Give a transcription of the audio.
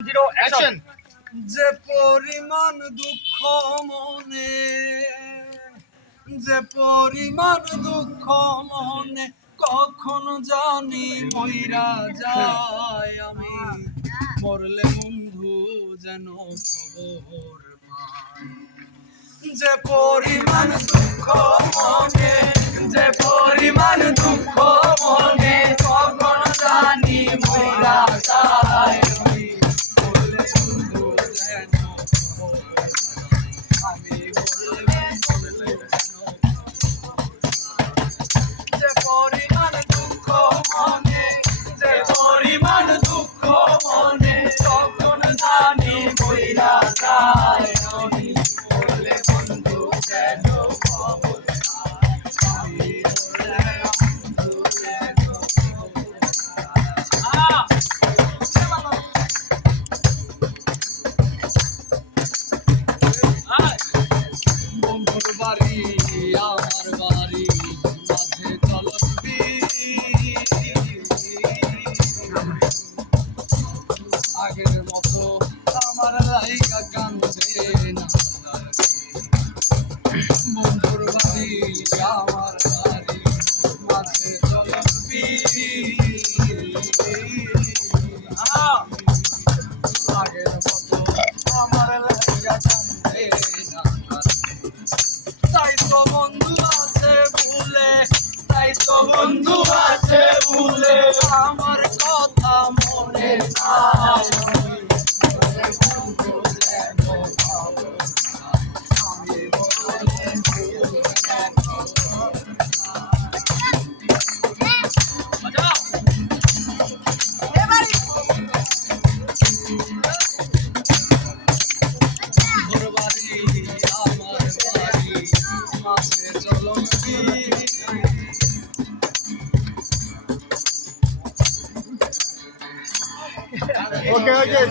যে পরিমাণ দুঃখ মনে, যে পরিমাণ দুঃখ মনে কখন জানি মইরা যায়। আমি মরলে বন্ধু যেন খবর পায়। যে পরিমাণ দুঃখ মনে, যে পরিমাণ দুঃখ মনে কখন জানি মইরা যায়। যে পরিমাণ দুঃখ মনে, যে পরিমাণ দুঃখ মনে তখন জানি মইরা যায়। আমি বললে বন্ধু যেন খবর পায়। আমি বললে বন্ধু যেন খবর পায়। বন্ধুর বাড়ি আমার বাড়ি মাঝে চলবি, আগের মতো আমার লাইগা কান্দে না। বন্ধুর বাড়ি আমার বাড়ি মাঝে চলবি, আগের মতো আমার লাইগা কান্দে না। তাই তো বন্ধু আছে ভুলে, তাই তো বন্ধু আছে ভুলে আমার কথা মনে নাই। বন্ধু যেন খবর পায়। আমি বললে বন্ধু যেন খবর পায়। Okay.